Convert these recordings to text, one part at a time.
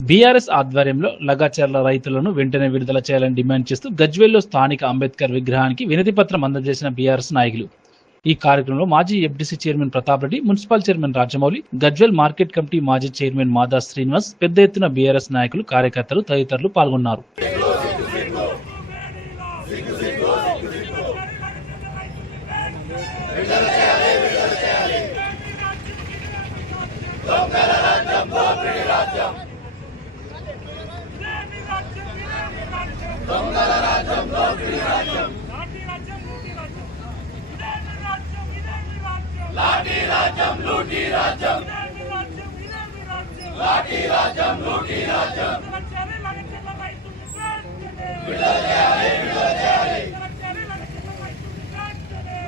BRS ఆధ్వర్యంలో లగాచర్ల రైతులను వెంటనే విడుదల చేయాలని డిమాండ్ చేస్తూ గజ్వేల్లో స్థానిక అంబేద్కర్ విగ్రహానికి వినతి పత్రం అందజేసిన బీఆర్ఎస్ నాయకులు. ఈ కార్యక్రమంలో మాజీ FDC chairman Pratap Reddy municipal chairman Rajamouli Gajwel market committee మాజీ చైర్మన్ మాదా శ్రీనివాస్ పెద్ద ఎత్తున బీఆర్ఎస్ నాయకులు కార్యకర్తలు తదితరులు పాల్గొన్నారు. లాఠీ రాజ్యం లూటీ రాజ్యం లాఠీ రాజ్యం లూటీ రాజ్యం విడుదల చేయాలి విడుదల చేయాలి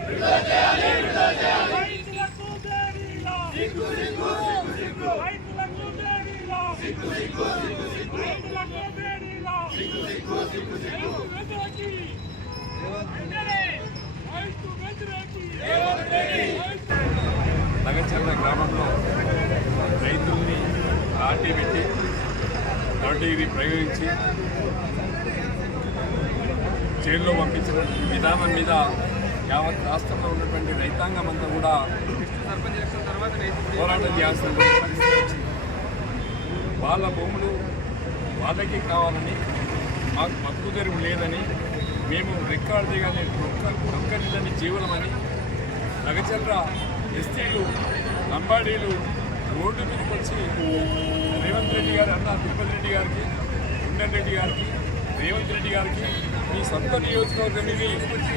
విడుదల చేయాలి విడుదల చేయాలి సిగ్గు సిగ్గు సిగ్గు సిగ్గు సిగ్గు సిగ్గు సిగ్గు సిగ్గు సిగ్గు సిగ్గు సిగ్గు సిగ్గు నగచర్ల గ్రామంలో రైతుల్ని లాఠీ పెట్టి లాఠీని ప్రయోగించి జైల్లో పంపించిన విధానం మీద యావత్ రాష్ట్రంలో ఉన్నటువంటి రైతాంగం అంతా కూడా పోరాటం చేస్తున్న వాళ్ళ భూములు వాళ్ళకి కావాలని మాకు హక్కు తెరువు లేదని మేము రికార్డు దిగాలి ఒక్కరిల్లని జీవనమని నగచల్ర ఎస్టీలు లంబాడీలు రోడ్డు మీదకి వచ్చి రేవంత్ రెడ్డి గారు అన్న తిరుపతి రెడ్డి గారికి ఉండన్ రెడ్డి గారికి రేవంత్ రెడ్డి గారికి మీ సొంత నియోజకవర్గం ఇది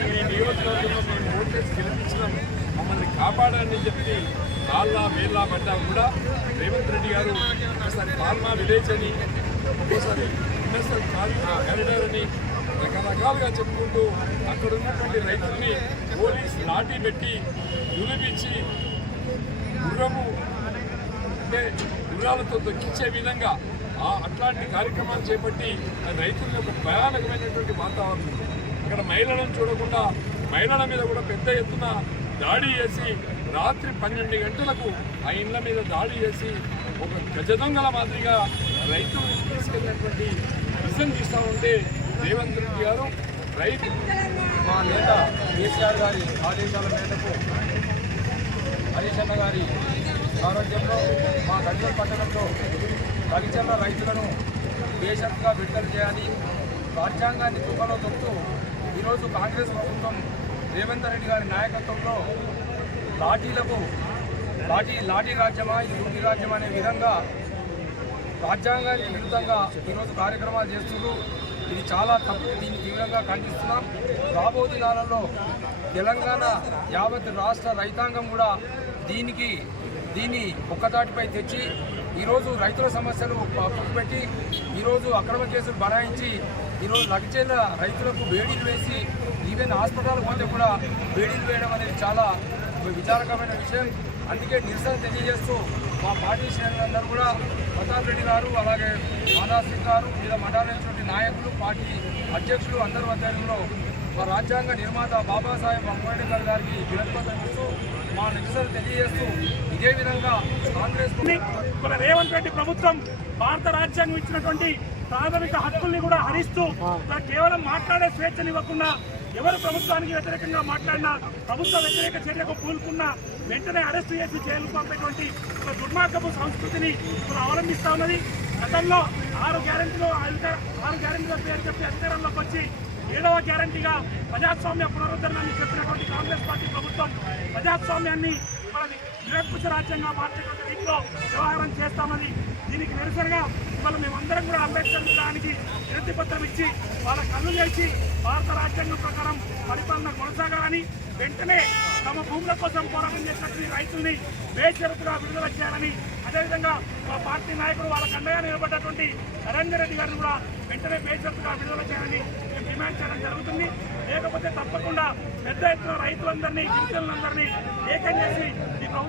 ఈ నియోజకవర్గంలో మేము ఓటేసి గెలిపించడం మమ్మల్ని కాపాడని చెప్పి కాళ్ళ వేళ్ళ పడ్డా కూడా రేవంత్ రెడ్డి గారు ఒకసారి పాల్మా విలేజ్ అని ఒక్కోసారి ఇండస్ట్రియల్ కారిడార్ అని రకరకాలుగా చెప్పుకుంటూ అక్కడ ఉన్నటువంటి రైతుల్ని పోలీస్ లాఠీ పెట్టి నిలిపించి గుర్రము అంటే గుర్రాలతో దొక్కించే విధంగా ఆ అట్లాంటి కార్యక్రమాలు చేపట్టి ఆ రైతుల యొక్క భయానకమైనటువంటి వాతావరణం అక్కడ మహిళలను చూడకుండా మహిళల మీద కూడా పెద్ద ఎత్తున దాడి చేసి రాత్రి పన్నెండు గంటలకు ఆ ఇండ్ల మీద దాడి చేసి ఒక గజదొంగల మాదిరిగా రైతు తీసుకెళ్ళినటువంటి విజన్ తీస్తూ ఉంటే రేవంత్ రెడ్డి గారు రైతు మా నేత కేసీఆర్ గారి ఆదేశాల మేరకు హరీష్ గారి సారథ్యంలో మా గజ్వల్ పట్టణంలో తగిచల్ల రైతులను దేశంగా విడుదల చేయాలి. రాజ్యాంగాన్ని తుమ్మలో తొక్కుతూ ఈరోజు కాంగ్రెస్ ప్రభుత్వం రేవంత్ రెడ్డి గారి నాయకత్వంలో లాఠీలకు లాఠీ లాఠీ రాజ్యమా ఇది గుండి రాజ్యమా అనే విధంగా రాజ్యాంగానికి విరుద్ధంగా ఈరోజు కార్యక్రమాలు చేస్తున్నారు ఇది చాలా తప్పు. దీన్ని తీవ్రంగా ఖండిస్తున్నాం. రాబో దినాలలో తెలంగాణ యావత్ రాష్ట్ర రైతాంగం కూడా దీనికి దీన్ని ఒక్కదాటిపై తెచ్చి ఈరోజు రైతుల సమస్యలు పెట్టి ఈరోజు అక్రమ కేసులు బనాయించి ఈరోజు లగిచేల రైతులకు వేడీలు వేసి ఈవెన్ హాస్పిటల్ పోతే కూడా వేడీలు వేయడం అనేది చాలా విచారకమైన విషయం. అందుకే నిరసన తెలియజేస్తూ మా పార్టీ శ్రేణులందరూ కూడా ప్రతాప్ రెడ్డి గారు అలాగే మానవ్ సింగ్ గారు వివిధ మండలించినటువంటి నాయకులు పార్టీ అధ్యక్షులు అందరి ఆధ్వర్యంలో మా రాజ్యాంగ నిర్మాత బాబాసాహెబ్ అంబేద్కర్ గారికి వినతిపత్రం మా నిరసన తెలియజేస్తూ ఇదే విధంగా కాంగ్రెస్ మన రేవంత్ రెడ్డి ప్రభుత్వం భారత రాజ్యాంగం ఇచ్చినటువంటి ప్రాథమిక హక్కుల్ని కూడా హరిస్తూ కేవలం మాట్లాడే స్వేచ్ఛనివ్వకుండా ఎవరు ప్రభుత్వానికి వ్యతిరేకంగా మాట్లాడినా ప్రభుత్వ వ్యతిరేక చర్యకు కూలుకున్నా వెంటనే అరెస్టు చేసి జైలు పంపేటువంటి ఒక దుర్మార్గపు సంస్కృతిని ఇప్పుడు అవలంబిస్తా ఉన్నది. గతంలో ఆరు గ్యారెంటీలు ఆరు గ్యారెంటీల పేరు చెప్పి అధికారంలోకి వచ్చి ఏడవ గ్యారంటీగా ప్రజాస్వామ్య పునరుద్ధరణని చెప్పినటువంటి కాంగ్రెస్ పార్టీ ప్రభుత్వం ప్రజాస్వామ్యాన్ని మనది నిరంకుశ రాజ్యంగా మార్చేటువంటి రీతిలో వ్యవహారం చేస్తామని దీనికి నిరసనగా ఇవాళ మేమందరం కూడా అంబేద్కర్ దానికి వినతి పత్రం ఇచ్చి వాళ్ళ కళ్ళు చేసి భారత రాజ్యాంగం ప్రకారం పరిపాలన కొనసాగాలని వెంటనే తమ భూముల కోసం పోరాటం చేసినటువంటి రైతుల్ని బేషరతుగా విడుదల చేయాలని అదేవిధంగా మా పార్టీ నాయకుడు వాళ్ళ అండగా నిలబడ్డటువంటి నరేందర్ రెడ్డి గారిని కూడా వెంటనే బేషరతుగా విడుదల చేయాలని మేము డిమాండ్ చేయడం జరుగుతుంది. లేకపోతే తప్పకుండా పెద్ద ఎత్తున రైతులందరినీ గిరిజనులందరినీ ఏకం చేసి ప్రభుత్వం